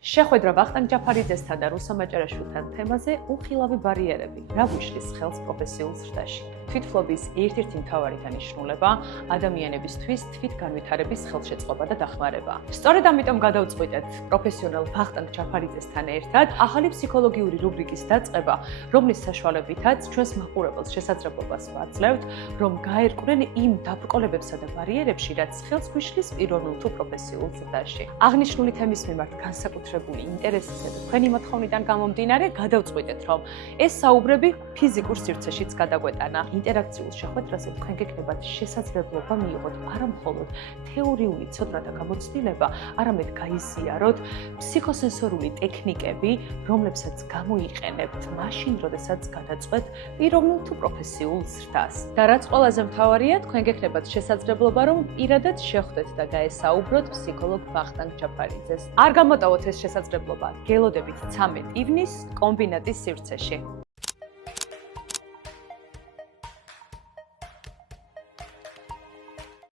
შეხვედრა ვახტანგ ჯაფარიძესთან და რუსო მაჭარაშვილთან თემაზე უხილავი ბარიერები, რა გვიშლის ხელს პროფესიულ ზრდაში. თვითფლობის ერთ-ერთი მთავარი დანიშნულება ადამიანებისთვის თვითგანვითარების ხელშეწყობა და დახმარება. სწორედ ამიტომ გადავწყვიტეთ პროფესიონალ ვახტანგ ჯაფარიძესთან ერთად ახალი ფსიქოლოგიური რუბრიკის დაწყება, რომლის საშუალებითაც ჩვენს მაყურებელს შესაძლებლობას ვაძლევთ, რომ გაერკვნენ იმ დაბრკოლებებსა და ბარიერებში, რაც ხელს გვიშლის პიროვნულ თუ პროფესიულ ზრდაში. აღნიშნული თემის მიმართ განსაკუთრებული ინტერესისა და თქვენი მოთხოვნიდან გამომდინარე, გადავწყვიტეთ, რომ ეს საუბრები ფიზიკურ სივრცეშიც გადაგვეტანა. ინტერაქციულ შეხვედრაზე თქვენ გეკნებათ შესაძლებლობა მიიღოთ არა მხოლოდ თეორიული ცოდნა და გამოცდილება, არამედ გაიზიაროთ ფსიქოსენსორული ტექნიკები, რომლებსაც გამოიყენებთ მაშინ, როდესაც გადაწყვეტ პიროვნულ თუ პროფესიულ ზრდას. და რაც ყველაზე მთავარია, თქვენ გეკნებათ შესაძლებლობა, რომ პირადად შეხვდეთ და გაესაუბროთ ფსიქოლოგ ვახტანგ ჯაფარიძეს. არ გამოტოვოთ ეს შესაძლებლობა. გელოდებით 13 ივნის კომბინატის სივრცეში.